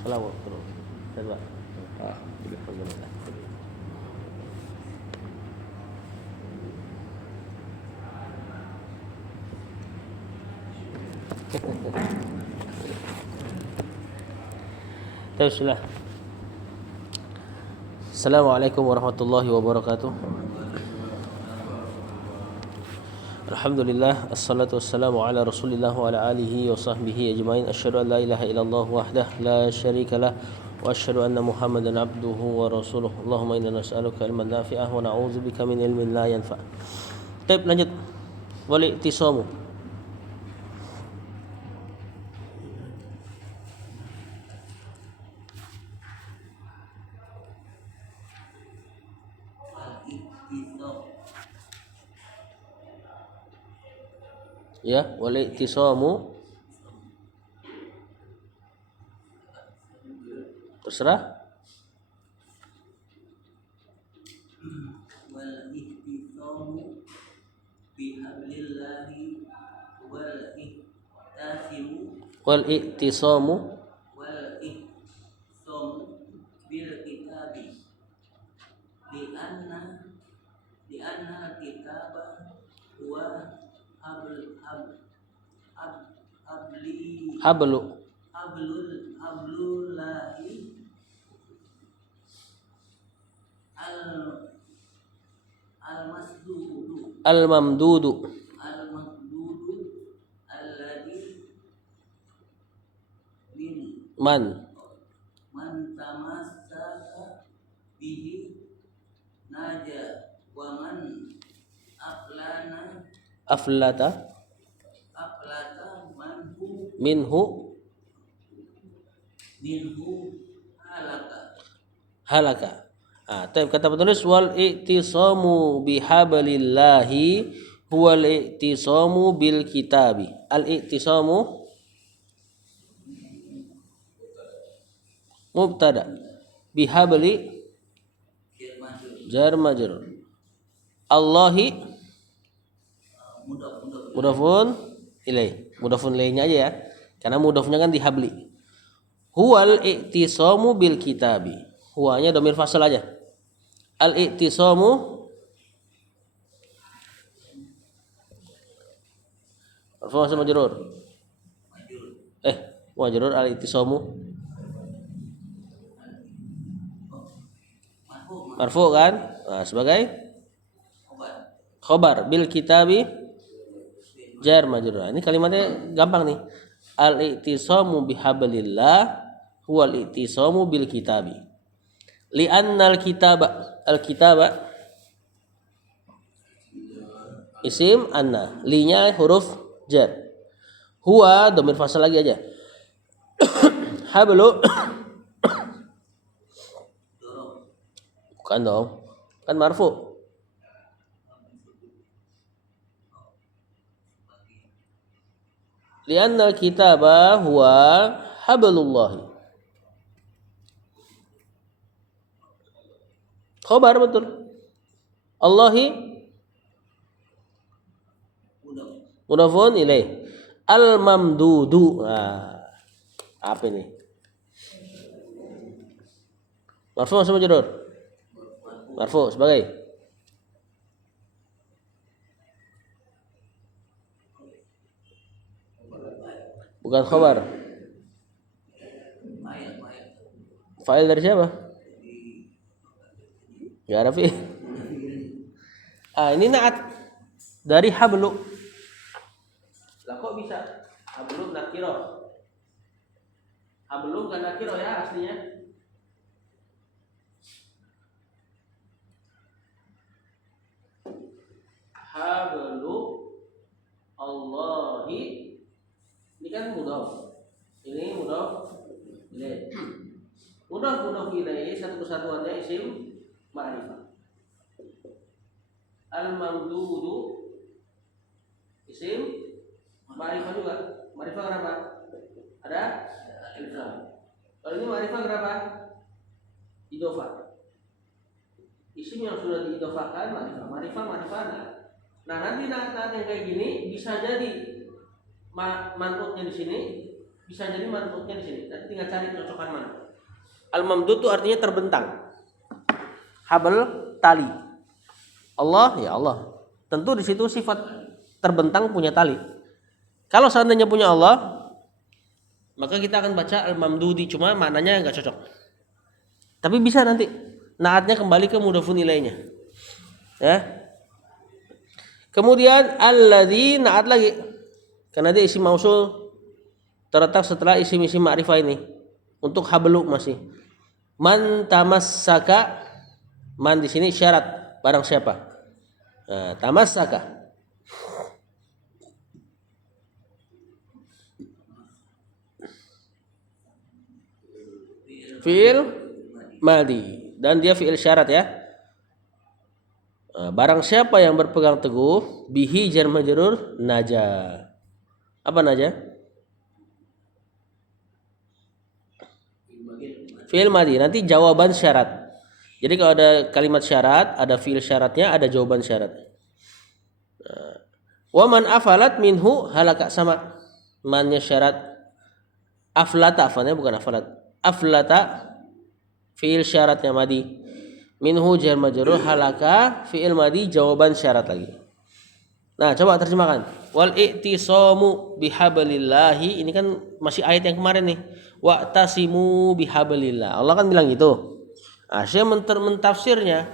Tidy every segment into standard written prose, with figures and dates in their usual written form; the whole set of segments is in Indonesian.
Assalamualaikum. Coba. Alhamdulillah. Bismillah. Assalamualaikum warahmatullahi wabarakatuh. Alhamdulillah, assalatu wassalamu ala rasulillah wa ala alihi wa sahbihi ajma'in. Asyhadu an la ilaha illallah wahdah la syarikalah wa asyhadu anna muhammadan abduhu wa rasuluh. Allahumma inna nas'aluka ilman nafi'ah wa na'udzubika min ilmin la yanfa'. Baik, lanjut. Wal i'tisamu. Ya, wal i'tisamu terserah. Wal ihtisamu bihablillahi wal i'tisamu bil kitabi li'anna kitaba huwa hablullahi al-mamdudu alladhi man tamassaka bihi naja wa man aflata minhu halaka. Kata penulis wal i'tisamu bihablillahi huwal i'tisamu bil kitabi. Al i'tisamu mubtada, bihabli jar majrur, Allahi mudhafun ilaih. Mudhafun ilaihnya aja ya, karena mudhafnya kan dihabli. Huwal i'tisamu bil kitabi, huwanya dhamir fasal aja. Al i'tisamu marfu sama majrur. Majrur al i'tisamu marfu kan? Sebagai khobar bil kitabi jar majrur. Ini kalimatnya gampang nih. Al i'tisamu bihablillah huwal i'tisamu bil kitabi. Li'annal kitaba isim anna, linya huruf jar, huwa dhamir fasal lagi aja. Hablu bukan dong, kan marfu. Li'annal kitaba huwa hablullahi, khobar betul. Allahi mudhafun ilaih. Al mamdudu, apa ini? Marfu sama majrur? Marfu sebagai bukan khobar. Fa'il dari siapa? Ya Rafi. Ini naat dari hablu. Lah kok bisa? Hablu nakiro. Hablu kan nakiro ya aslinya. Hablu Allahi, ini kan mudhaf. Ini mudhaf ilaih. Mudhaf ilaih satu kesatuannya isim ma'rifah. Al-mamdudu isim ma'rifah juga. Ma'rifah kenapa? Ada alif lam. Kalau ini ma'rifah kenapa? Idhofah. Isim yang sudah diidhofahkan ma'rifah. Nah, nanti naat yang kayak gini bisa jadi manutnya di sini Bisa jadi mamdudnya di sini. Nanti tinggal cari cocokan mana. Al-mamdud itu artinya terbentang. Habl tali. Allah ya Allah. Tentu di situ sifat terbentang punya tali. Kalau seandainya punya Allah, maka kita akan baca al-mamdudi, cuma maknanya enggak cocok. Tapi bisa nanti naatnya kembali ke mudhafun ilainya. Ya. Kemudian alladzi naat lagi. Karena dia isim mausul terletak setelah isim-isim ma'rifah ini. Untuk hablu masih. Man tamassaka, man di sini syarat barang siapa. Nah, tamassaka. Fi'il madi dan dia fi'il syarat ya. Barang siapa yang berpegang teguh bihi jar majrur naja. Apa naja? Fi'il madi, nanti jawaban syarat. Jadi kalau ada kalimat syarat, ada fi'il syaratnya, ada jawaban syarat. Wa man afalat minhu halaka, sama mannya syarat. Aflata, afalnya bukan afalat. Aflata fi'il syaratnya madi. Minhu jar majrur, halaka fi'il madi jawaban syarat lagi. Nah, coba terjemahkan. Wal i'tisamu bihablillahi, ini kan masih ayat yang kemarin nih. Wa'tasimu bihablillah. Allah kan bilang gitu. Saya mentafsirnya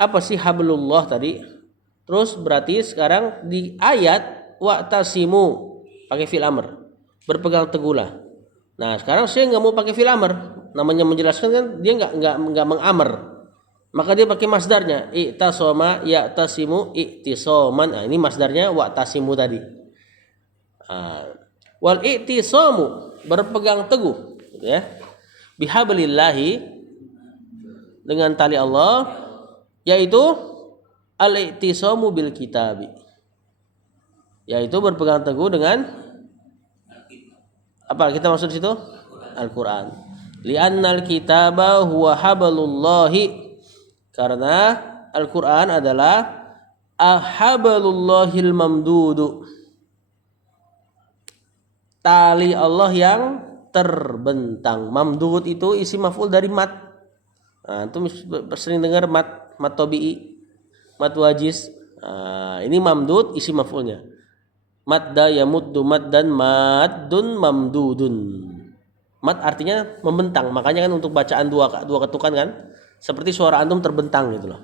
apa sih hablullah tadi? Terus berarti sekarang di ayat wa'tasimu pakai fi'il amr. Berpegang teguhlah. Nah, sekarang saya nggak mau pakai fi'il amr. Namanya menjelaskan kan dia nggak mengamr. Maka dia pakai masdarnya i'tasama ya'tasimu i'tisaman. Nah, ini masdarnya wa'tasimu tadi. Wal i'tisamu berpegang teguh gitu ya. Bihablillahi dengan tali Allah, yaitu al-i'tisamu bil kitabi. Yaitu berpegang teguh dengan apa kita maksud situ? Al-Qur'an. Li'annal kitaba huwa hablullahi, karena Al-Qur'an adalah hablullahil mamdudu, tali Allah yang terbentang. Mamdud itu isi maf'ul dari mat. Nah, itu sering dengar mat tabi'i, mat wajiz. Nah, ini mamdud isi maf'ulnya. Madda yamuddu maddan maddun mamdudun. Mad artinya membentang. Makanya kan untuk bacaan dua ketukan kan seperti suara antum terbentang gitu loh.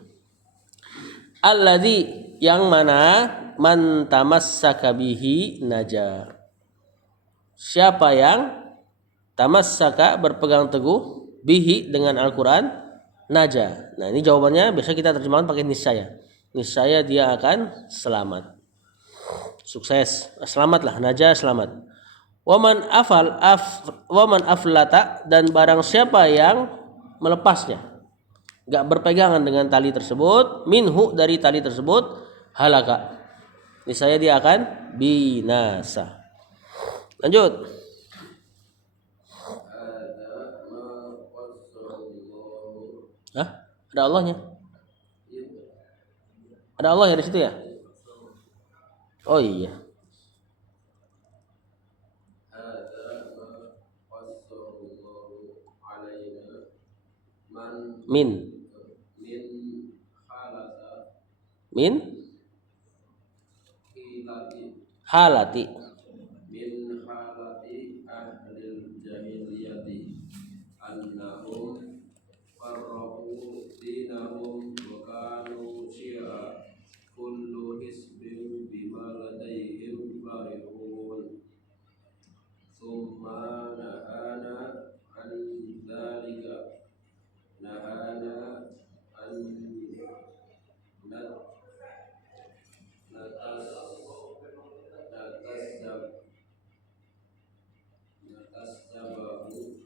Alladzi, yang mana man tamassaka bihi naja. Siapa yang tamassaka berpegang teguh bihi dengan Al-Qur'an naja. Nah, ini jawabannya biasa kita terjemahkan pakai niscaya. Niscaya dia akan selamat. Sukses, selamatlah, naja selamat. Waman aflata, dan barang siapa yang melepasnya, enggak berpegangan dengan tali tersebut, minhu dari tali tersebut, halaka. Niscaya dia akan binasa. Lanjut. Hah? Ada Allahnya? Ada Allah ya di situ ya? Oh iya. Min halati min halati ahlil jahiliyati annahum farraqu dinahum wa kanu syi'a kullu hisbin bima ladaihim farihun thumma nahana an dhalika nahana an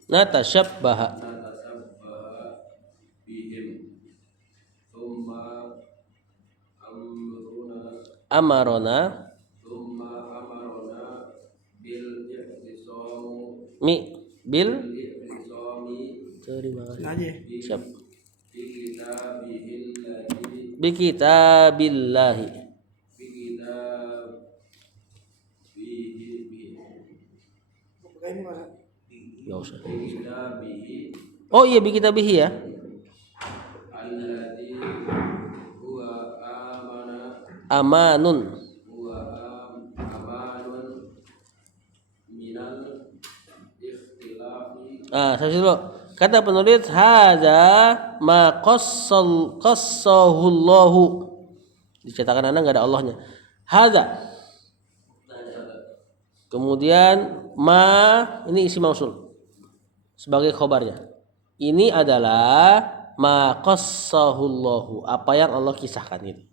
natashabbaha bihim thumma amarona bil i'tisamu bil i'tisami terima kasih. Siap. Bikitabillahi Bikitabillahi. Enggak usah. Kitabihi Oh iya, bi kitabihi ya. alladzi huwa amana Amanun. huwa amanun minal ikhtilafi. Saya dulu. Kata penulis hadza ma qassahullahu. Dicetakan anak enggak ada Allahnya. Hadza. Kemudian ma ini isi mausul sebagai khobarnya. Ini adalah ma qassahullahu, apa yang Allah kisahkan itu.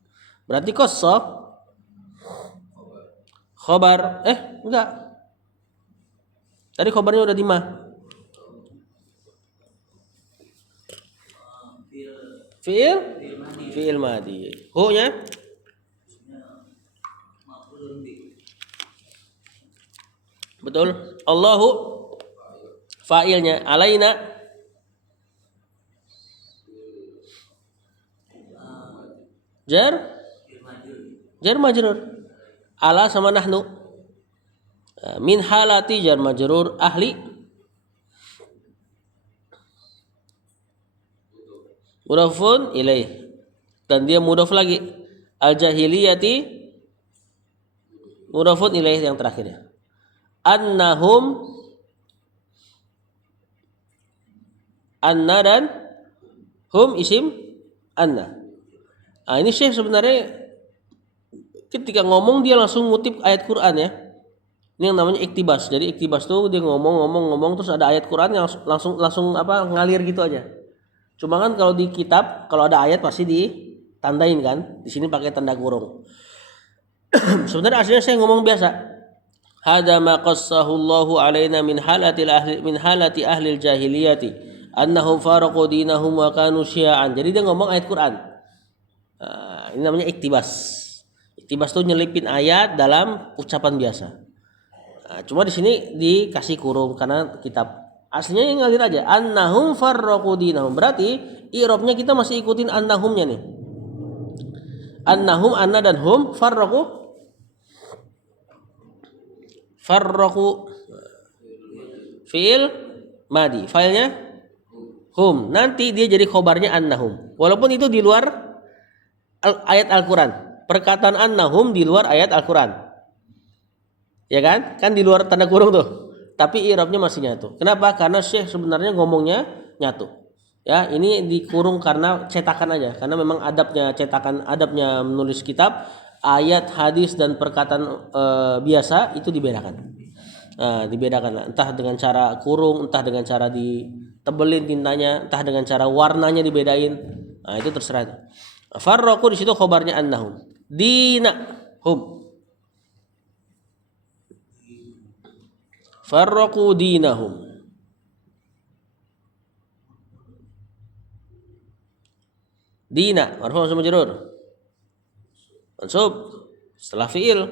Berarti qassa khobar enggak. Tadi khobarnya udah di ma. Fi'il madi. Hu-nya betul. Allahu fa'ilnya. Alaina jar majrur. Ala sama nahnu. Min halati jar majrur ahli. Mudhafun ilaih. Dan dia mudhaf lagi. Al jahiliyati mudhafun ilaih yang terakhirnya. Annahum, anna dan hum isim anna. Ini Syekh sebenarnya ketika ngomong dia langsung ngutip ayat Quran ya. Ini yang namanya iktibas. Jadi iktibas tuh dia ngomong terus ada ayat Quran yang langsung ngalir gitu aja. Cuma kan kalau di kitab kalau ada ayat pasti ditandain kan. Di sini pakai tanda kurung. Sebenarnya aslinya saya ngomong biasa. Hadza ma qassahu Allahu alaina min halati ahli jahiliyati annahum faraqu dinahum wa kanu syi'an. Jadi dia ngomong ayat Quran. Ini namanya iktibas. Iktibas itu nyelipin ayat dalam ucapan biasa. Cuma di sini dikasih kurung karena kitab aslinya yang ngalir aja. Annahum farraqu dinahum. Berarti i'rabnya kita masih ikutin annahumnya nih. Annahum, anna dan hum farraqu fi'il madi. Filenya hum. Nanti dia jadi khobarnya annahum. Walaupun itu di luar ayat Al-Quran. Perkataan annahum di luar ayat Al-Quran. Ya kan? Kan di luar tanda kurung tuh. Tapi i'rabnya masih nyatu. Kenapa? Karena Syekh sebenarnya ngomongnya nyatu. Ya, ini dikurung karena cetakan aja. Karena memang adabnya cetakan, adabnya menulis kitab, ayat, hadis dan perkataan biasa itu dibedakan. Dibedakan entah dengan cara kurung, entah dengan cara ditebelin tintanya, entah dengan cara warnanya dibedain. Itu terserah. Farraqu di situ khobarnya annahum. Dinahum. Farraqu dinahum. Dina marfu' sama majrur. Mansub setelah fi'il.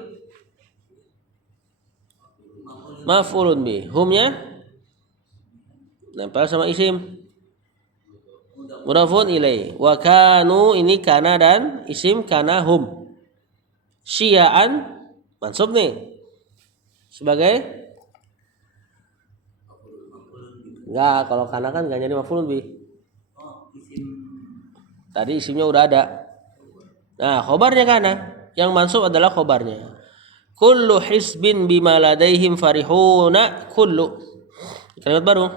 Maf'ulun bi. Humnya nempel sama isim. Mudhafun ilai. Wa kanu ini kana dan isim kana hum. Syia'an mansub nih. Sebagai enggak, kalau kana kan enggak jadi maf'ulun bi. Tadi isimnya udah ada. Nah, khobarnya kana. Yang mansub adalah khobarnya. Kullu hisbin bima ladaihim farihuna kullu. Kalimat baru.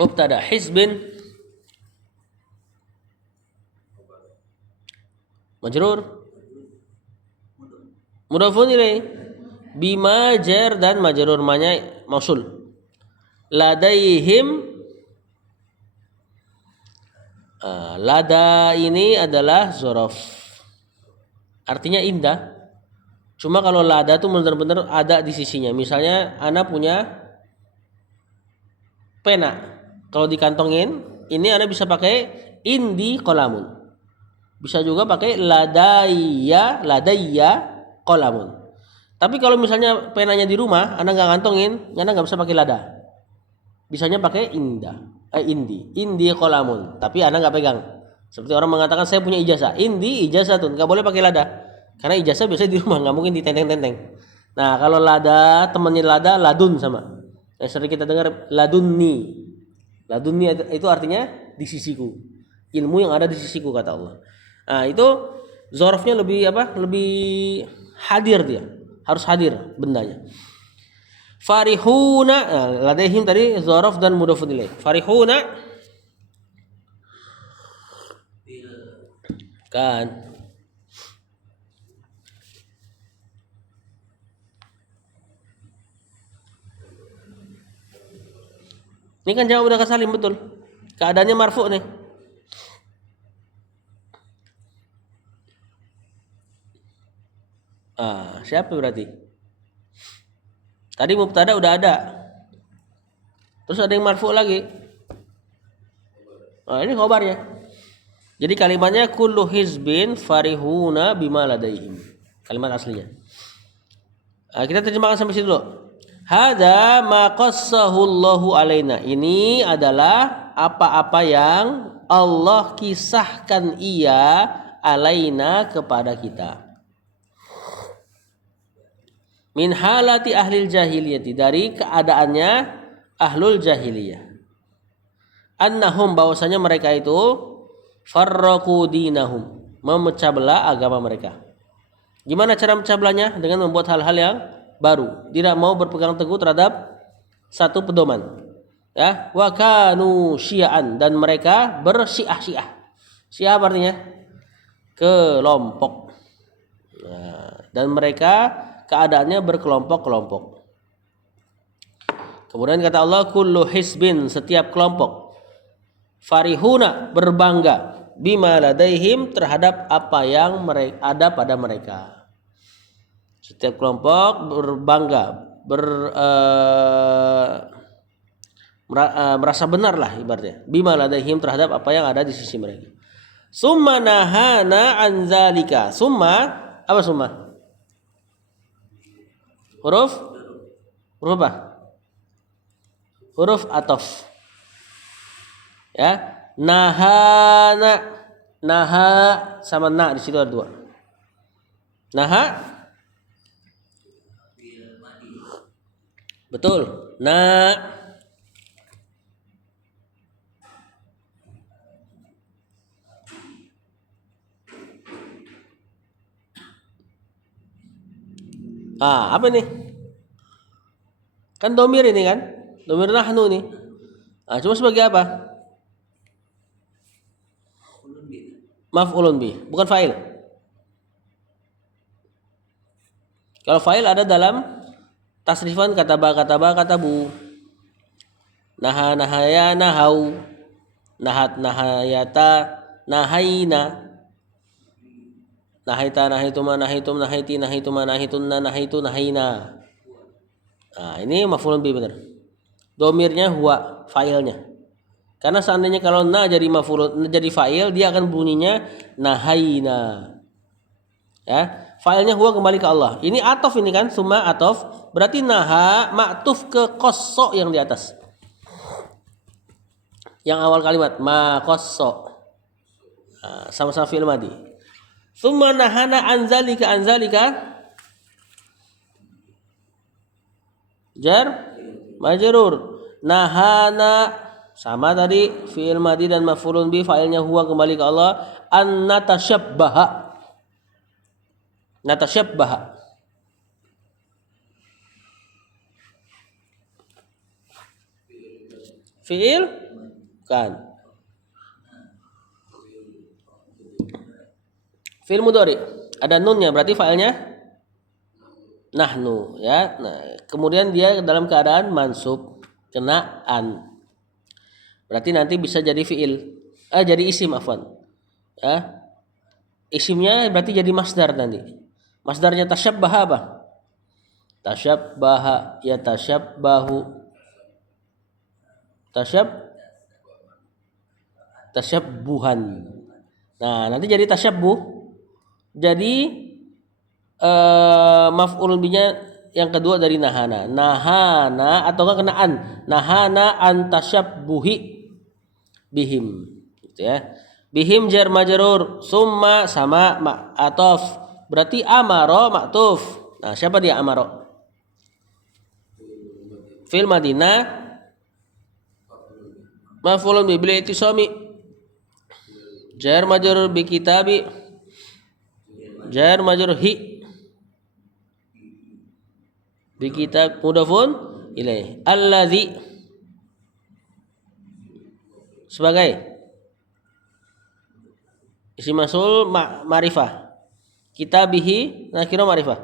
Mubtada hisbin majrur mudhafun ilaih bima jar dan majrur manya mausul. Ladaihim lada ini adalah zorof, artinya indah. Cuma kalau lada tuh benar-benar ada di sisinya. Misalnya ana punya pena, kalau dikantongin ini ana bisa pakai indi qalamun, bisa juga pakai ladayya qalamun. Tapi kalau misalnya penanya di rumah, Anda nggak ngantongin, Anda nggak bisa pakai lada. Bisanya pakai indi qalamun. Tapi Anda nggak pegang. Seperti orang mengatakan saya punya ijazah, indi ijazatun, nggak boleh pakai lada, karena ijazah biasanya di rumah, nggak mungkin ditenteng-tenteng. Nah kalau lada, temannya lada, ladun sama. Yang sering kita dengar ladunni, ladunni itu artinya di sisiku, ilmu yang ada di sisiku kata Allah. Nah itu zorofnya lebih apa? Lebih hadir dia, harus hadir bendanya. Farihuna, ladaihim tadi zorof dan mudhofun ilaih. Farihuna bil kan. Ini kan jawab udah kasalim betul. Keadaannya marfu nih. Siapa berarti? Tadi mubtada udah ada. Terus ada yang marfu lagi. Ini khobarnya. Jadi kalimatnya kullu hizbin farihuna bima ladaihim. Kalimat aslinya. Kita terjemahkan sampai situ dulu. Hadza ma qassahu Allahu alaina. Ini adalah apa-apa yang Allah kisahkan ia alaina kepada kita. Min halati ahlil jahiliyati, dari keadaannya ahlul jahiliyah. Annahum, bahwasanya mereka itu farraqu dinahum, memecah belah agama mereka. Gimana cara memecah belahnya? Dengan membuat hal-hal yang baru, tidak mau berpegang teguh terhadap satu pedoman. Ya, wa kanu syi'an, dan mereka bersyiah-syiah. Syiah artinya kelompok. Nah, dan mereka keadaannya berkelompok-kelompok. Kemudian kata Allah, kullu hisbin, setiap kelompok, farihuna, berbangga, bima ladaihim, terhadap apa yang ada pada mereka. Setiap kelompok berbangga, merasa benar lah ibaratnya, bima ladaihim, terhadap apa yang ada di sisi mereka. Summa nahana an zalika. Summa, apa summa? Huruf apa? Huruf atof. Ya, nahana, naha sama na di situ ada dua. Naha, betul. Na, apa nih? Kan domir ini kan? Domir nahnu nih. Cuma sebagai apa? Maf'ulun bih, bukan fa'il. Kalau fa'il ada dalam tasrifan kataba, katabu. Naha, nahaya, nahau. Nahat, nahayata, nahaina. Nahaita, nahaituma, nahitum, nahaiti, nahituma, nahitunna, nahitu, nahaina. Ini maf'ulun bih benar. Domirnya huwa, fa'ilnya. Karena seandainya kalau na jadi maf'ul, jadi fa'il, dia akan bunyinya nahaina. Ya, fa'ilnya huwa kembali ke Allah. Ini atof ini kan, summa atof, berarti naha ma'tuf ke qasso yang di atas. Yang awal kalimat ma qasso. Sama-sama fi'il madhi. Summa nahana anzalika, jar majrur. Nahana sama tadi fi'il madhi dan maf'ulun bi, fa'ilnya huwa kembali ke Allah. An natashabbaha, fi'il kan, fi'il mudhari ada nunnya, berarti fa'ilnya nahnu ya. Nah, kemudian dia dalam keadaan mansub kena an. Berarti nanti bisa jadi fi'il, jadi isim afwan. Ya. Isimnya berarti jadi masdar nanti. Masdarnya tasyabbaha apa? Tasyabbaha, ya tasyabbahu. Tasyabbuhan. Nah, nanti jadi tasyabbuh. Jadi maf'ul binya yang kedua dari nahana. Nahana atau enggak kenaan. Nahana an tasyabbuhi bihim, gitu ya. Bihim jar majrur, summa sama atof. Berarti amaro maktuf. Nah, siapa dia amaro? Fil Madinah maf'ulun bi bil itisami. Jar majrur bi kitabi. Jar majrur hi. Bi kitab mudafun ilaih. Allazi sebagai isim mausul ma'rifah. Kitabihi nakira ma'rifah.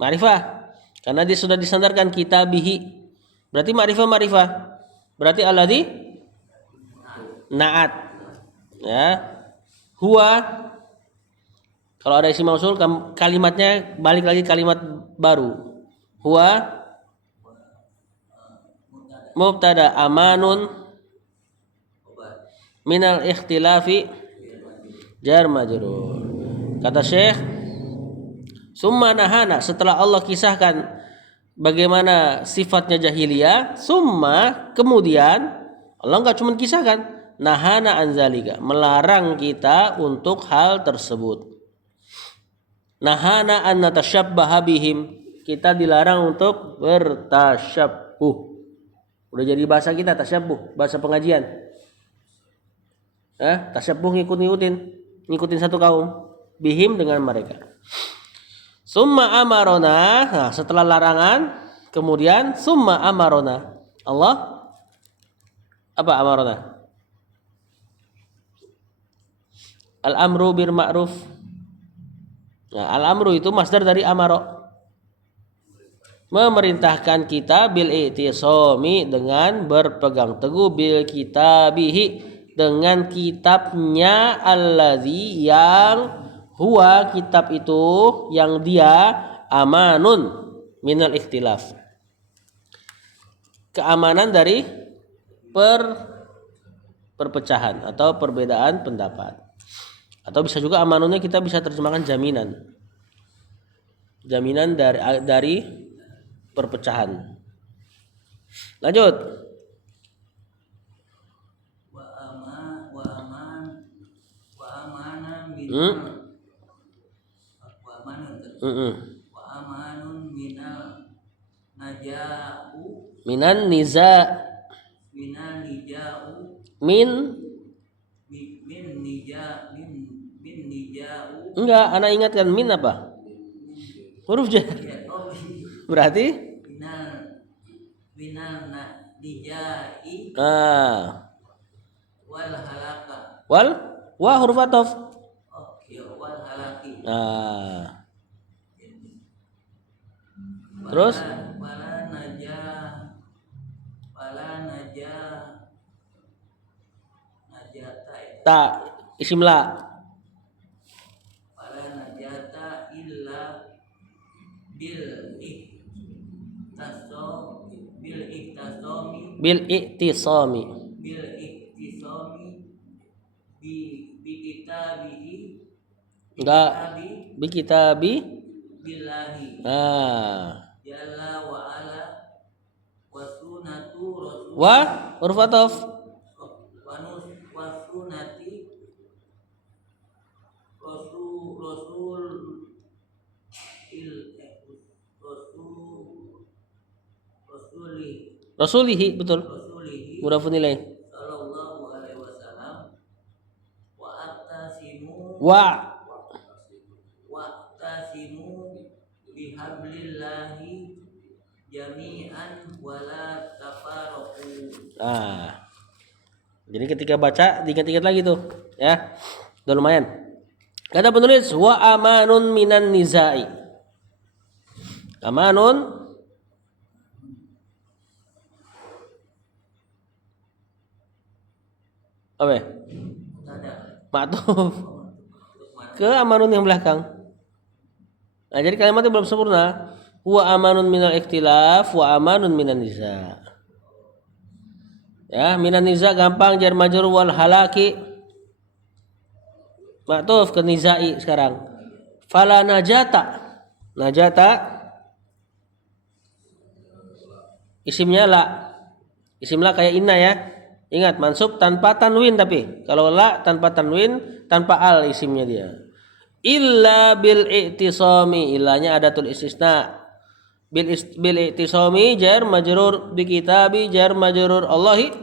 Ma'rifah. Karena dia sudah disandarkan kitabihi. Berarti ma'rifah. Berarti alladzi na'at. Ya. Huwa kalau ada isim mausul kalimatnya balik lagi kalimat baru. Huwa mubtada amanun minal ikhtilafi jar majrur. Kata Syekh, summa nahana, setelah Allah kisahkan bagaimana sifatnya jahiliyah, summa kemudian Allah enggak cuma kisahkan, nahana anzalika, melarang kita untuk hal tersebut. Nahana an natashabbaha bihim, kita dilarang untuk bertasyabbuh. Udah jadi bahasa kita tasyabbuh, bahasa pengajian. Tasyabbuh ngikutin satu kaum, bihim dengan mereka. Summa amarona, nah setelah larangan, kemudian summa amarona. Allah apa amarona? Al-amru bil ma'ruf. Nah, al-amru itu masdar dari amaro. Memerintahkan kita bil i'tisami dengan berpegang teguh bil kitabihi dengan kitabnya allazi yang huwa kitab itu yang dia amanun minal ikhtilaf. Keamanan dari perpecahan atau perbedaan pendapat. Atau bisa juga amanunnya kita bisa terjemahkan jaminan. Jaminan dari perpecahan. Lanjut. Wa amanun Minan niza'u min nija'u. Enggak, anak ingatkan min apa? Huruf jar. Berarti minal nijai wal halaka. Wa huruf atof. Wal halaki. Terus ta isim la. Wala najata illa Bil iktisami bi kitabihi. Enggak, bi kitabi Billahi jalla wa ala wa sunatu rasul wa huruf atof. wa sunati rasul Rasulihi, betul. rasulihi Mudhafun ilaih. sallallahu alaihi wasallam wa attasimu bihablillahi jami'an wala tafarraqu. Jadi ketika baca diingat-ingat lagi tuh, ya. Udah lumayan. Kata penulis wa amanun minan nizai. Amanun apa? Ma'tuf. Ke amanun yang belakang. Nah, jadi kalimatnya belum sempurna. Wa amanun minal ikhtilaf wa amanun minan niza. Ya, minan niza gampang jar majrur wal halaki. Ma'tuf ke nizai sekarang. Fala najata. Najata isimnya la. Isim la kayak inna ya. Ingat mansub tanpa tanwin, tapi kalau la tanpa tanwin, tanpa al isimnya dia. Illa bil i'tisami, illanya adatul istisna. Bil i'tisami jar majrur bi kitabi jar majrur Allahi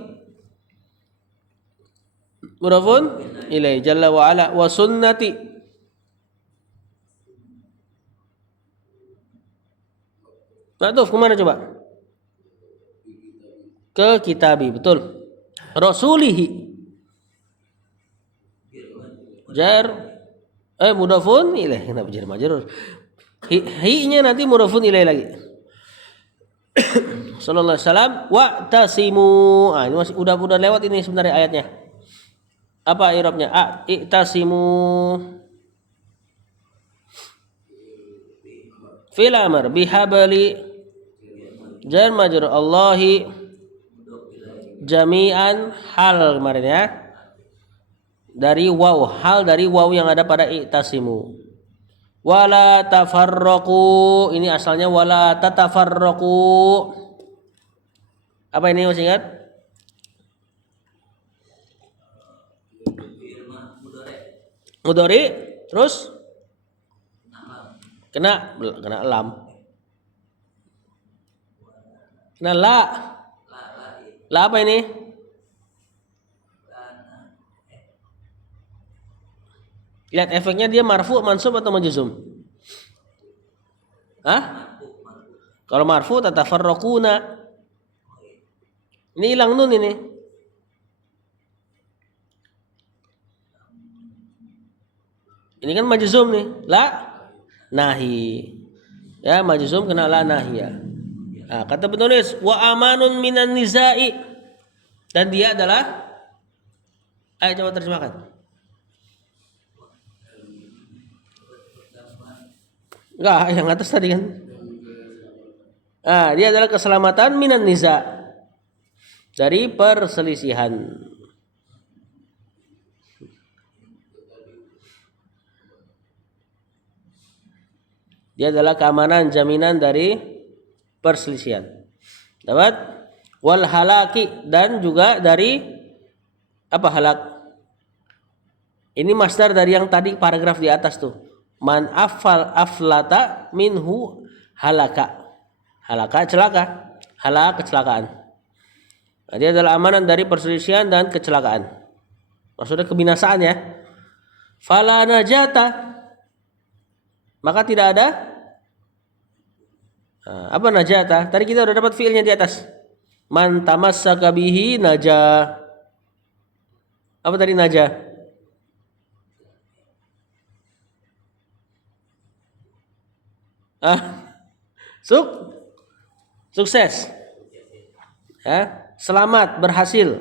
mudhafun ilai jalla wa ala wa sunnati. Ma'tuf kemana coba? Ke kitabi, betul. Rasulihi jar mudhafun ilaih, kenapa jar majrur? Hi-nya nanti mudhafun ilaih lagi. Sallallahu alaihi wasallam wa tasimu. Ini masih udah lewat ini sebenarnya ayatnya. Apa i'rabnya? I'tasimu fil amr bihabli jar majrur Allahi jami'an hal kemarin ya. Dari waw, hal dari waw yang ada pada i'tasimu. Wala tafarraqu, ini asalnya wala tatafarraqu. Apa ini masih ingat? Mudhari terus kena lam. Kena la. La apa ini? Lihat efeknya, dia marfu, mansub atau majzum? Hah? Kalau marfu tatafarraquna. Ini hilang nun ini. Ini kan majzum nih. La nahi. Ya, majzum kena la nahiyah. Nah, kata penulis wa amanun minan nizai, dan dia adalah, ayo coba terjemahkan. Enggak, yang atas tadi kan. Dia adalah keselamatan minan niza, dari perselisihan. Dia adalah keamanan, jaminan dari perselisihan. Dapat? Wal halaki, dan juga dari apa halak? Ini masdar dari yang tadi paragraf di atas tuh. Man aflata minhu halaka. Halaka celaka. Halak kecelakaan. Nah, dia adalah amanan dari perselisihan dan kecelakaan. Maksudnya kebinasaan ya. Fala najata, maka tidak ada apa najata? Tadi kita udah dapat fiilnya di atas. Man tamassaka bihi naja. Apa tadi naja? Sukses. Ya, selamat, berhasil.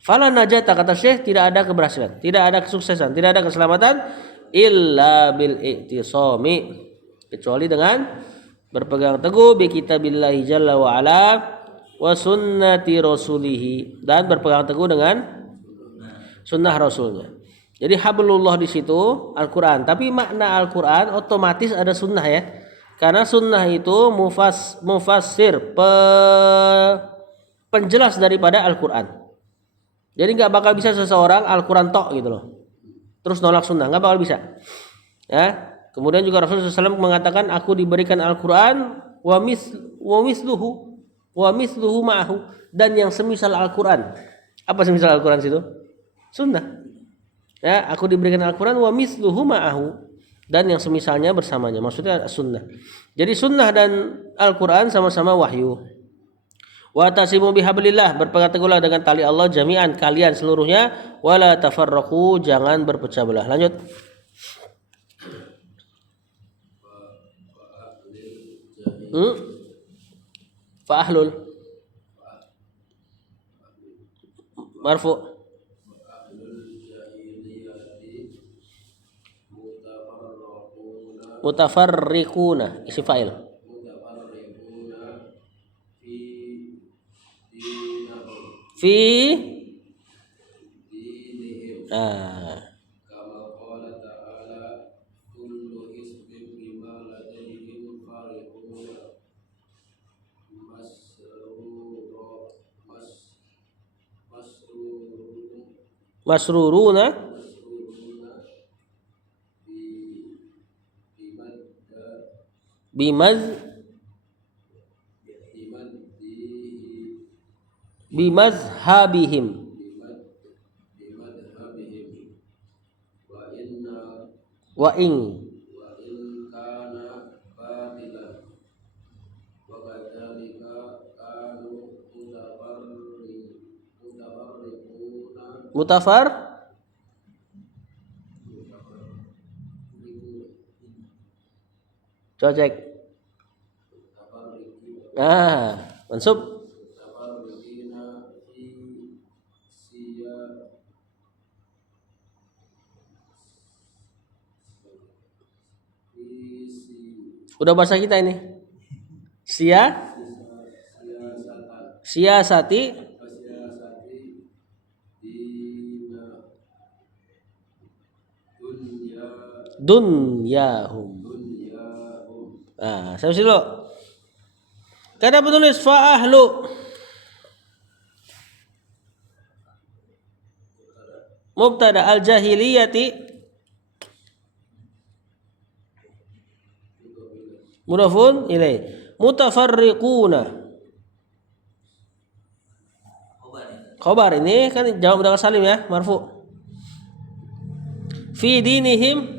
Fala najata, kata Syekh, tidak ada keberhasilan, tidak ada kesuksesan, tidak ada keselamatan illa bil i'tisami, kecuali dengan berpegang teguh bi kitabillahi jalla wa ala wa sunnati rasulih, dan berpegang teguh dengan sunnah rasulnya. Jadi hablullah di situ Al-Qur'an, tapi makna Al-Qur'an otomatis ada sunnah ya. Karena sunnah itu mufassir, penjelas daripada Al-Qur'an. Jadi nggak bakal bisa seseorang Al-Quran tok gitu loh, terus nolak sunnah, nggak bakal bisa. Ya. Kemudian juga Rasulullah SAW mengatakan, aku diberikan Al-Quran wa misluhu ma'ahu, dan yang semisal Al-Quran. Apa semisal Al-Quran situ? Sunnah. Ya, aku diberikan Al-Quran wa misluhu ma'ahu, dan yang semisalnya bersamanya. Maksudnya sunnah. Jadi sunnah dan Al-Quran sama-sama wahyu. Wa tasimu bihablillah, berpegang teguhlah dengan tali Allah jami'an, kalian seluruhnya, wala tafarraqu, jangan berpecah belah. Lanjut. Fa ahlul marfu mutafarriquna isi fa'il. Fi kama qala ta'ala kullu hizbin bima ladaihim farihuna masrura Masruruna bimaz bimazhabihim wa in mutafar cocek mansub udah bahasa kita ini siasati dunyahum. Saya dulu. Kata penulis fa'ahlu mubtada al-jahiliyati mudhafun ilaih mutafarriquna khobar ini kan jawab mudzakkar salim ya marfu fi dinihim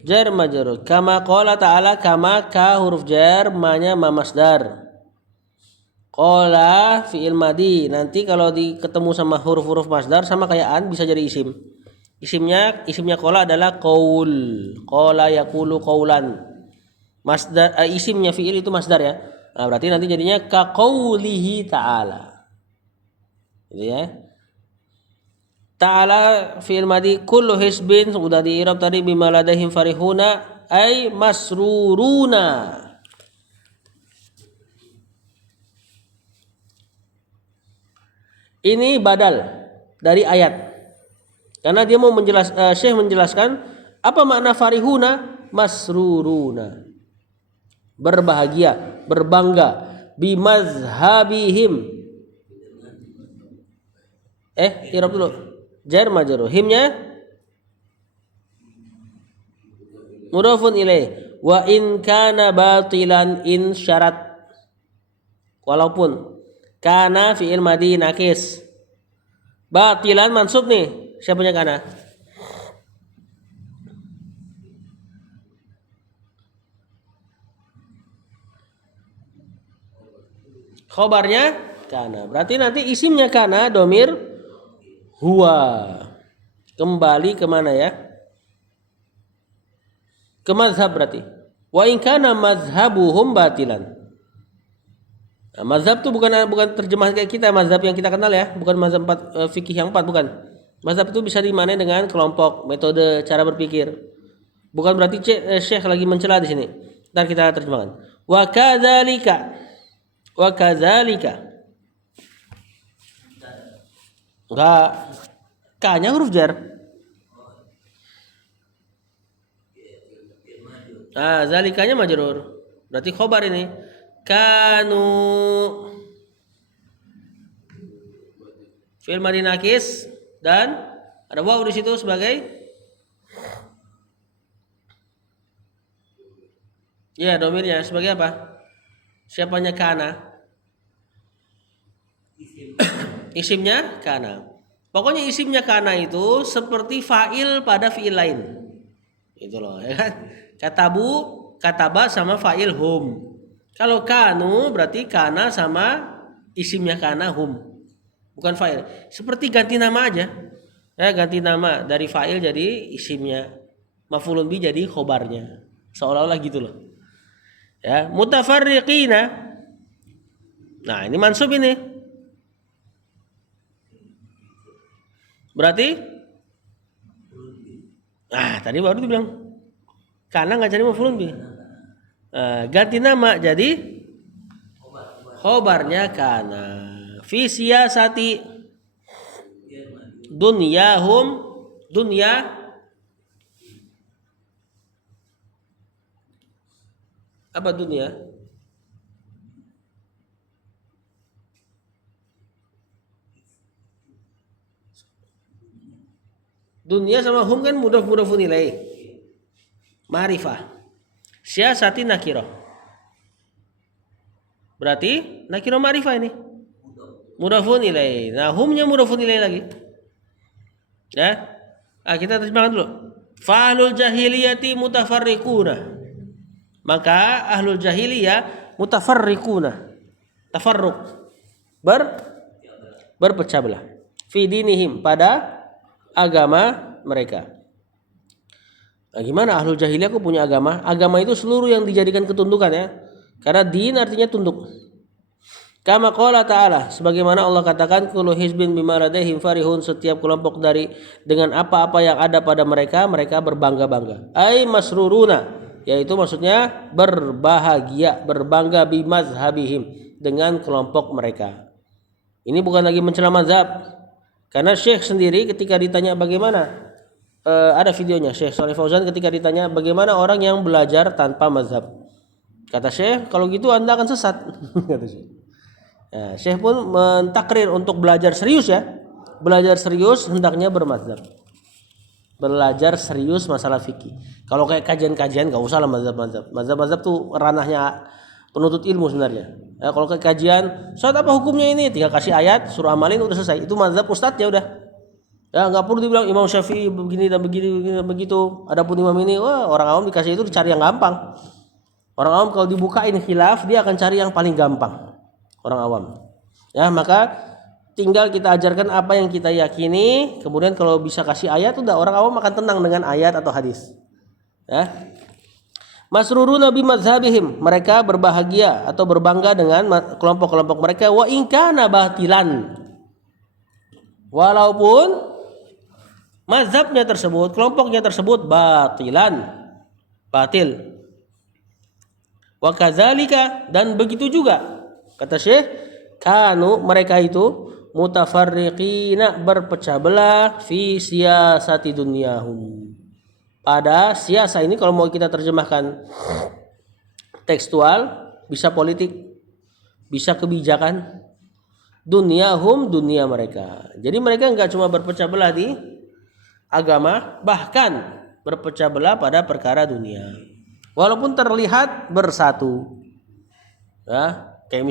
jar majrur kama qala ta'ala kama ka huruf jar ma-nya ma masdar qala fi'il madi nanti kalau ketemu sama huruf-huruf masdar sama kayak an bisa jadi isim. Isimnya qala adalah qaul. Qala yaqulu qaulan. Masdar isimnya fi'il itu masdar ya. Nah, berarti nanti jadinya ka qaulihi ta'ala. Gitu ya. Ta'ala fi'il madi kullu hisbin sudah di-i'rab tadi bima ladaihim farihuna ay masruruna. Ini badal dari ayat. Karena dia mau Syekh menjelaskan apa makna farihuna masruruna. Berbahagia, berbangga bimazhabihim. I'rab dulu. Jar majrur. Himnya mudhafun ilaih. Wa in kana batilan in syarat. Walaupun kana fi'il madi nakis. Batilan mansub nih. Siapanya kana? Khobarnya kana. Berarti nanti isimnya kana domir huwa. Kembali kemana ya? Ke mazhab berarti. Wa in kana mazhabuhum batilan. Nah, mazhab itu bukan terjemahan kayak kita mazhab yang kita kenal ya, bukan mazhab fikih yang 4 bukan. Mazhab itu bisa dimaknai dengan kelompok, metode, cara berpikir. Bukan berarti Syekh lagi mencela di sini. Ntar kita terjemahkan. Wa kadzalika. Enggak. K-nya huruf jar. Zalikanya majrur. Berarti khobar ini. Kanu fi'il madhi nakis dan ada waw di situ sebagai ya domirnya sebagai apa? Siapanya kana? Isimnya kana. Pokoknya isimnya kana itu seperti fa'il pada fi'il lain. Itu loh ya kan? Katabu, kataba sama fa'il hum. Kalau kanu berarti kana sama isimnya kana hum. Bukan fa'il. Seperti ganti nama aja. Ya, ganti nama dari fa'il jadi isimnya. Maf'ulun bi jadi khobarnya. Seolah-olah gitu loh. Ya, mutafarriqina. Nah, ini mansub ini. Berarti tadi baru dibilang kana enggak jadi maf'ulun bi. Ganti nama jadi khobarnya kana fi siyasati dunyahum dunya apa dunia Dunia sama hum kan mudhaf-mudhafun ilaih. Ma'rifah. Siyasati nakirah. Berarti nakirah ma'rifah ini. Mudhafun ilaih. Nah, humnya mudhafun ilaih lagi. Ya. Kita terjemahkan dulu. Fa'ahlul jahiliyati mutafarriquna. Maka ahlul jahiliyah mutafarriquna. Tafarruq. Berpecah belah. Fi dinihim, pada agama mereka. Nah, gimana ahlul jahiliyah kok punya agama? Agama itu seluruh yang dijadikan ketundukan ya. Karena din artinya tunduk. Kama qala ta'ala, sebagaimana Allah katakan kullu hizbin bima ladaihim farihun, setiap kelompok dengan apa-apa yang ada pada mereka berbangga-bangga. Ai masruruna, yaitu maksudnya berbahagia, berbangga bimazhabihim, dengan kelompok mereka. Ini bukan lagi mencela mazhab. Karena Syekh sendiri ketika ditanya bagaimana, ada videonya Syekh Shalih Fauzan ketika ditanya bagaimana orang yang belajar tanpa mazhab. Kata Syekh, kalau gitu Anda akan sesat. Kata Syekh. Nah, Syekh pun mentakrir untuk belajar serius ya. Belajar serius hendaknya bermazhab. Belajar serius masalah fikih. Kalau kayak kajian-kajian gak usah lah mazhab-mazhab. Mazhab-mazhab tuh ranahnya penuntut ilmu sebenarnya. Ya, kalau kayak kajian, Ustaz apa hukumnya ini? Tinggal kasih ayat, suruh amalin udah selesai. Itu mazhab ustadznya udah. Ya nggak perlu dibilang Imam Syafi'i begini dan begini dan begitu. Adapun imam ini, wah orang awam dikasih itu dicari yang gampang. Orang awam kalau dibukain khilaf dia akan cari yang paling gampang. Orang awam. Ya, maka tinggal kita ajarkan apa yang kita yakini, kemudian kalau bisa kasih ayat udah orang awam akan tenang dengan ayat atau hadis. Ya. Masruruna bi mazhabihim, mereka berbahagia atau berbangga dengan kelompok-kelompok mereka wa in kana batilan. Walaupun mazhabnya tersebut, kelompoknya tersebut batil. Wa kadzalika, dan begitu juga kata Syekh, kanu mereka itu mutafarriqina, berpecah belah fi siyasati dunyahum. Pada siasa ini kalau mau kita terjemahkan tekstual, bisa politik, bisa kebijakan. Dunyahum, dunia mereka. Jadi mereka enggak cuma berpecah belah di agama, bahkan berpecah belah pada perkara dunia. Walaupun terlihat bersatu. Ya. Kayak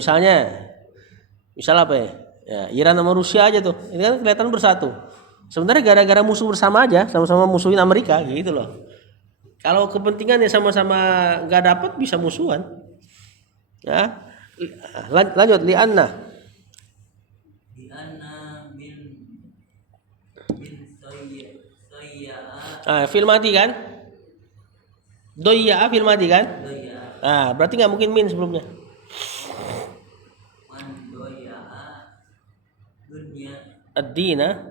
misal apa ya? Ya, Iran sama Rusia aja tuh. Ini kan kelihatan bersatu. Sebenarnya gara-gara musuh bersama aja, sama-sama musuhin Amerika gitu loh. Kalau kepentingannya sama-sama nggak dapat bisa musuhan. Ya. Lanjut li'anna fil mati kan? Doya fil mati kan? Berarti nggak mungkin min sebelumnya. Ad-dina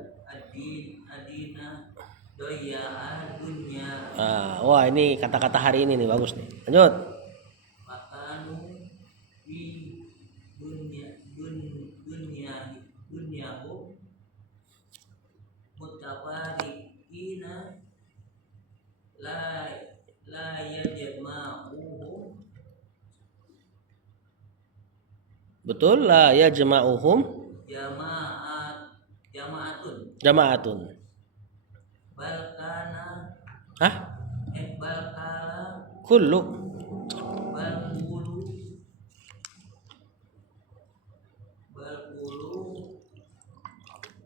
dunya. Wah ini kata-kata hari ini nih bagus nih. Lanjut. Makanu di dunyahu mutafarriqina la yajma'uhum. Betul, la yajma'uhum jama'atun. Balkana Kullu balkulu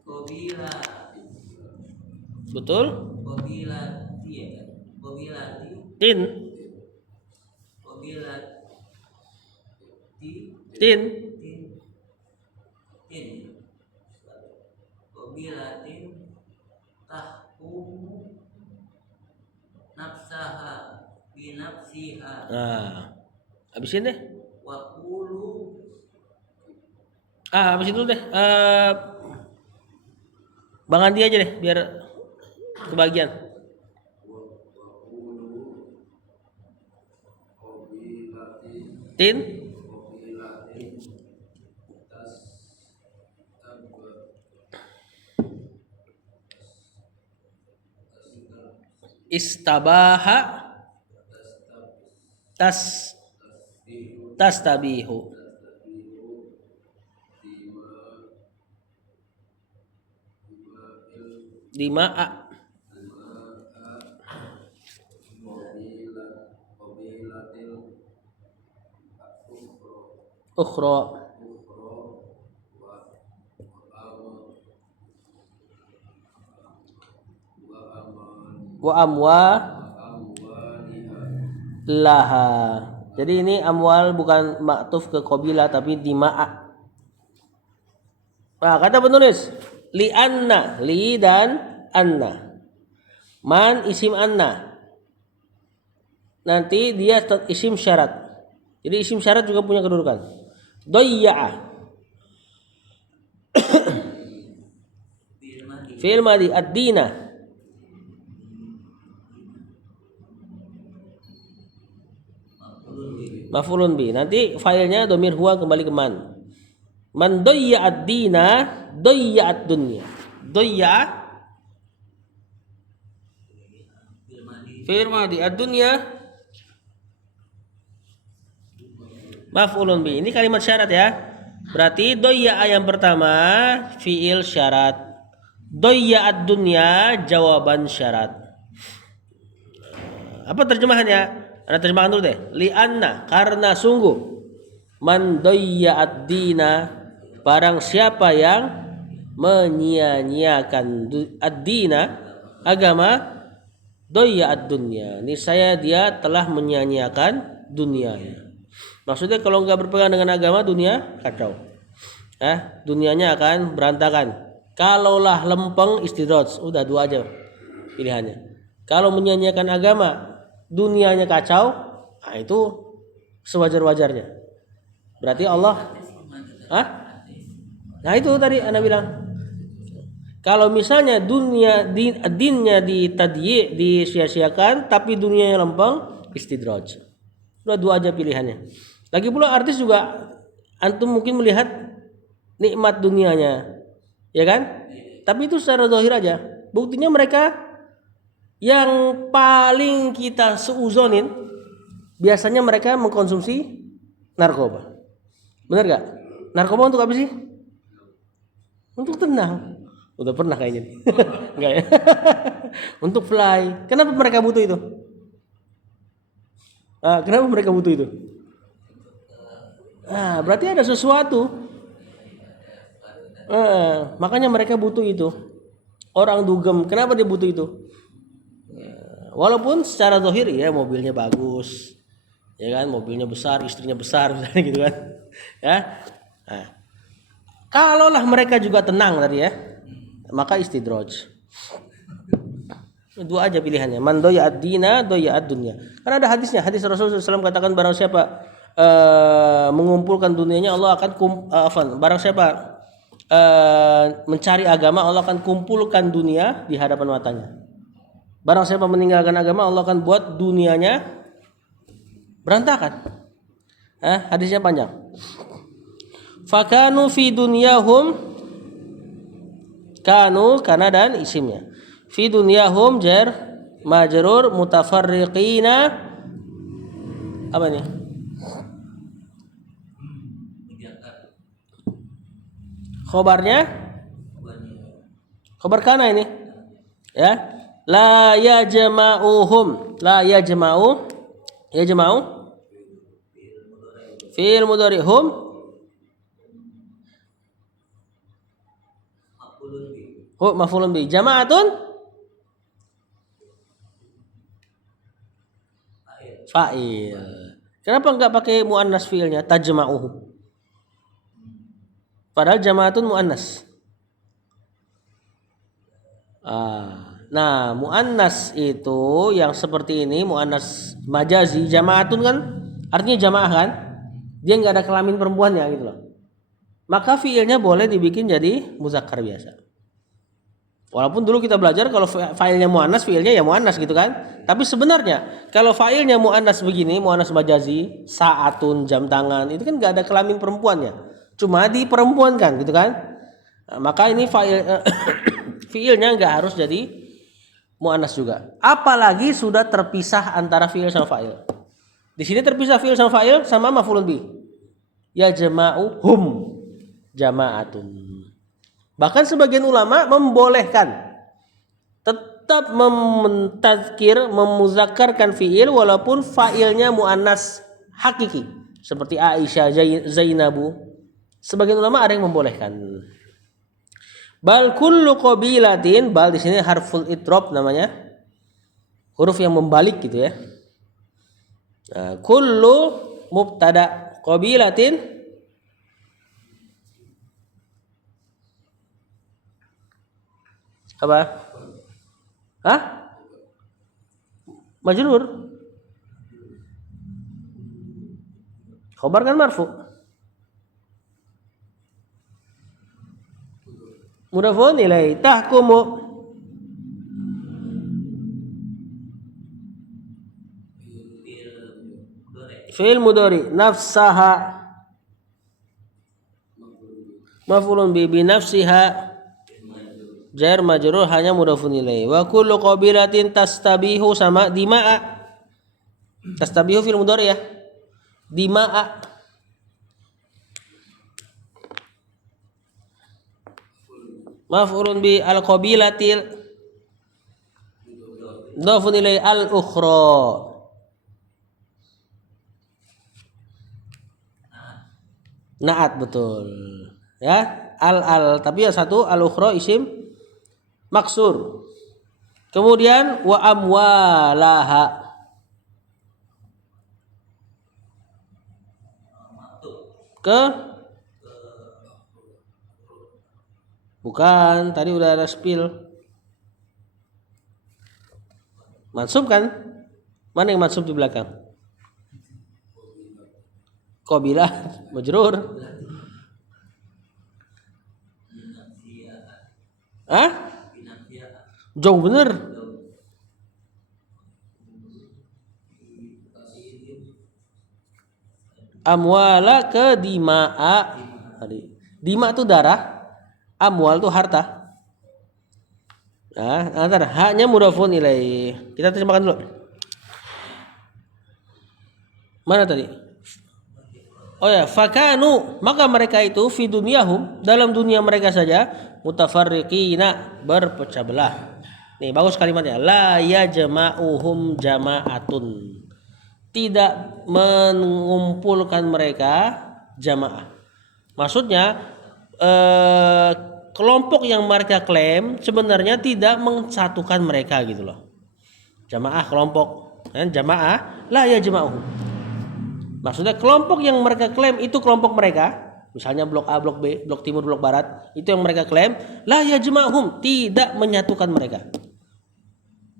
qabila. betul. Qabilati ya kan? Qabilati Tin qabilatin tahkumu nafsaha binafsiha. Habisin deh. Wa qulu Habis itu deh. Bang Andi aja deh biar kebagian. Tin istabaha tastabihu dima'a Ukhra. ukhra wa ama wa aman Wa amwa amwaliha laha. Jadi ini amwal bukan maktuf ke qabilah tapi dima'a. Nah, kata penulis li anna, li dan anna. Man isim anna. Nanti dia isim syarat. Jadi isim syarat juga punya kedudukan. Doyya'a. Fi'il madhi ad-dina. Maf'ulun bi. Nanti failnya domir huwa kembali ke man. Man doyya'ad dina, doyya'ad dunya. Doyya'a fi'il madhi ad-dunya maf'ulun bi. Ini kalimat syarat ya. Berarti doyya'a yang pertama fi'il syarat. Doyya'ad dunya jawaban syarat. Apa terjemahannya? Ada terjemahan dulu deh. Li'anna, karena sungguh. Man doyya'ad dina, barang siapa yang menyia-nyiakan ad-dina, agama, doyya'ad dunya. Niscaya dia telah menyia-nyiakan dunianya. Maksudnya kalau nggak berpegang dengan agama, dunia kacau. Dunianya akan berantakan. Kalaulah lempeng istidraj, udah dua aja pilihannya. Kalau menyia-nyiakan agama, dunianya kacau, nah itu sewajar-wajarnya. Berarti Allah, Nah itu tadi Anda bilang. Kalau misalnya dinnya ditadyi, disia-siakan, tapi dunianya lempeng, istidraj. Udah dua aja pilihannya. Lagi pula artis juga, antum mungkin melihat nikmat dunianya, ya kan? Tapi itu secara zahir aja. Buktinya mereka yang paling kita seuzonin, biasanya mereka mengkonsumsi narkoba. Benar gak? Narkoba untuk apa sih? Untuk tenang. Udah pernah kayaknya. Enggak ya? Untuk fly. Kenapa mereka butuh itu? Kenapa mereka butuh itu? Berarti ada sesuatu. Makanya mereka butuh itu. Orang dugem, kenapa dia butuh itu? Walaupun secara zahir ya mobilnya bagus, ya kan, mobilnya besar, istrinya besar, misalnya gitu kan, ya. Kalaulah mereka juga tenang tadi ya, maka istidraj. Dua aja pilihannya, man doya'ad dina, doya'ad dunya. Karena ada hadisnya, hadis Rasulullah SAW katakan barang siapa mengumpulkan dunianya, Allah akan barang siapa mencari agama, Allah akan kumpulkan dunia di hadapan matanya. Barang siapa meninggalkan agama, Allah akan buat dunianya berantakan. Hadisnya panjang. Fakanu fi dunyahum, kanu kana dan isimnya. Fi dunyahum jar majrur mutafarriqina. Apa ini? Khobarnya? Khobar kana ini. Ya. La yajma'uhum, la yajma'u, yajma'u fi'il mudhari hum maf'ulun bi. Jama'atun fa'il. Kenapa enggak pakai muannas fi'ilnya tajma'uhum? Padahal jama'atun muannas. Nah, muannas itu yang seperti ini, muannas majazi, jamaatun kan artinya jamaah kan? Dia nggak ada kelamin perempuannya gitu loh. Maka fiilnya boleh dibikin jadi muzakkar biasa. Walaupun dulu kita belajar kalau failnya muannas, fiilnya ya muannas gitu kan. Tapi sebenarnya kalau failnya muannas begini, muannas majazi, saatun, jam tangan, itu kan nggak ada kelamin perempuannya. Cuma diperempuankan gitu kan. Maka ini fiilnya nggak harus jadi muannas juga. Apalagi sudah terpisah antara fiil sama fa'il. Di sini terpisah fiil sama fa'il sama maf'ulun bi. Ya jama'uhum jama'atun. Bahkan sebagian ulama membolehkan tetap mentazkir, memuzakkarkan fiil walaupun fa'ilnya muannas hakiki. seperti Aisyah, Zainabu. Sebagian ulama ada yang membolehkan. Bal kullu qabilatin, bal di sini harful idrab namanya. Huruf yang membalik gitu ya. Nah, kullu mubtada, qabilatin apa? Hah? Majrur. Khobar kan marfu. Mudhafun ilaih. Tahkumu. Fi'il mudhari. Nafsaha. Maf'ulun bi nafsiha. Jar majrur hanya mudhafun ilaih. Wa kullu qabilatin tastabihu sama dima'a. Tastabihu fi'il mudhari ya. Dima'a. Maf'ulun bi al-qabilatil mudhafun ilaih al-ukhra. Na'at betul. Ya, al tapi yang satu al-ukhra isim maksur. Kemudian wa amwalaha. Bukan, tadi udah ada spill. Mansub kan? Mana yang mansub di belakang? Qabilah majrur. Hah? Jauh bener. Amwala ke dima'a. Dima itu darah, amwal itu harta. Nah, antara haknya mudhafun ilaih. Kita terjemahkan dulu. Mana tadi? Oh ya, fakanu, maka mereka itu fi dunyahum, dalam dunia mereka saja, mutafarriqina, berpecah belah. Nih, bagus kalimatnya. La yajma'uhum jama'atun. Tidak mengumpulkan mereka jamaah. Maksudnya kelompok yang mereka klaim sebenarnya tidak mensatukan mereka gitu loh. Jamaah kelompok, kan? Jamaah la yajma'uhum. Maksudnya kelompok yang mereka klaim itu kelompok mereka, misalnya blok A, blok B, blok timur, blok barat, itu yang mereka klaim la yajma'uhum, tidak menyatukan mereka.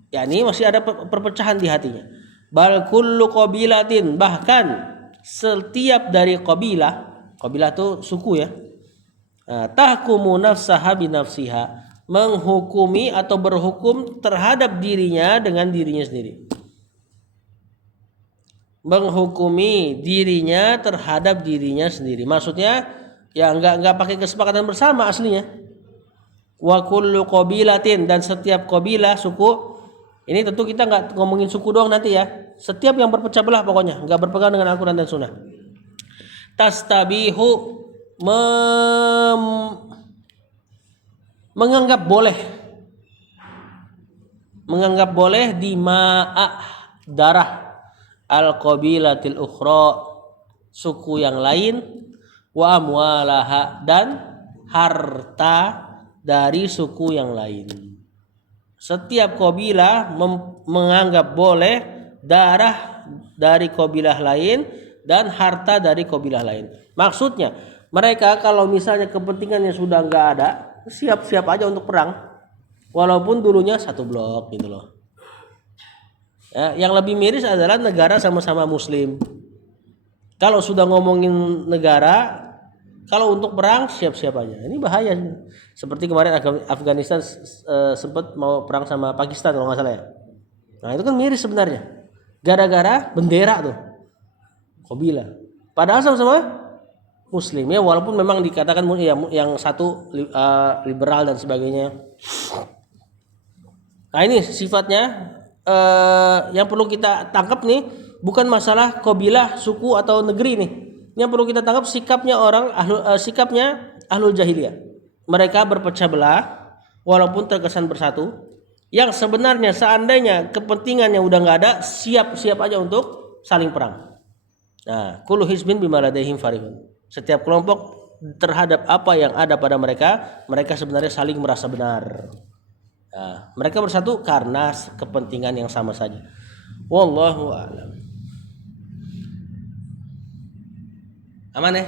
Ya, ini masih ada perpecahan di hatinya. Bal kullu qabilatin, bahkan setiap dari qabilah itu suku ya. Tahkumu nafsaha binafsiha, menghukumi atau berhukum terhadap dirinya dengan dirinya sendiri. Menghukumi dirinya terhadap dirinya sendiri. Maksudnya ya enggak pakai kesepakatan bersama aslinya. Wa kullu qabilatin, dan setiap qabilah suku. Ini tentu kita enggak ngomongin suku doang nanti ya. Setiap yang berpecah belah pokoknya, enggak berpegang dengan Al-Qur'an dan Sunnah. Tastabihu, menganggap boleh dima'a, darah al-qabilatil ukhra, suku yang lain, wa amwalaha, dan harta dari suku yang lain. Setiap qabilah menganggap boleh darah dari qabilah lain dan harta dari qabilah lain. Maksudnya mereka kalau misalnya kepentingannya sudah nggak ada, siap-siap aja untuk perang, walaupun dulunya satu blok gitu loh. Ya, yang lebih miris adalah negara sama-sama Muslim. Kalau sudah ngomongin negara, kalau untuk perang siap-siap aja. Ini bahaya. Seperti kemarin Afghanistan sempat mau perang sama Pakistan kalau nggak salah ya. Nah itu kan miris sebenarnya. Gara-gara bendera tuh, qabilah. Padahal sama-sama Muslim ya, walaupun memang dikatakan ya, yang satu liberal dan sebagainya. Nah ini sifatnya yang perlu kita tangkap nih, bukan masalah qabilah, suku atau negeri nih. Yang perlu kita tangkap sikapnya sikapnya ahlul jahiliyah. Mereka berpecah belah walaupun terkesan bersatu. Yang sebenarnya seandainya kepentingannya udah nggak ada, siap-siap aja untuk saling perang. Nah, kullu hizbin bima ladaihim farihun. Setiap kelompok terhadap apa yang ada pada mereka, mereka sebenarnya saling merasa benar. Nah, mereka bersatu karena kepentingan yang sama saja. Wallahu a'lam. Aman ya?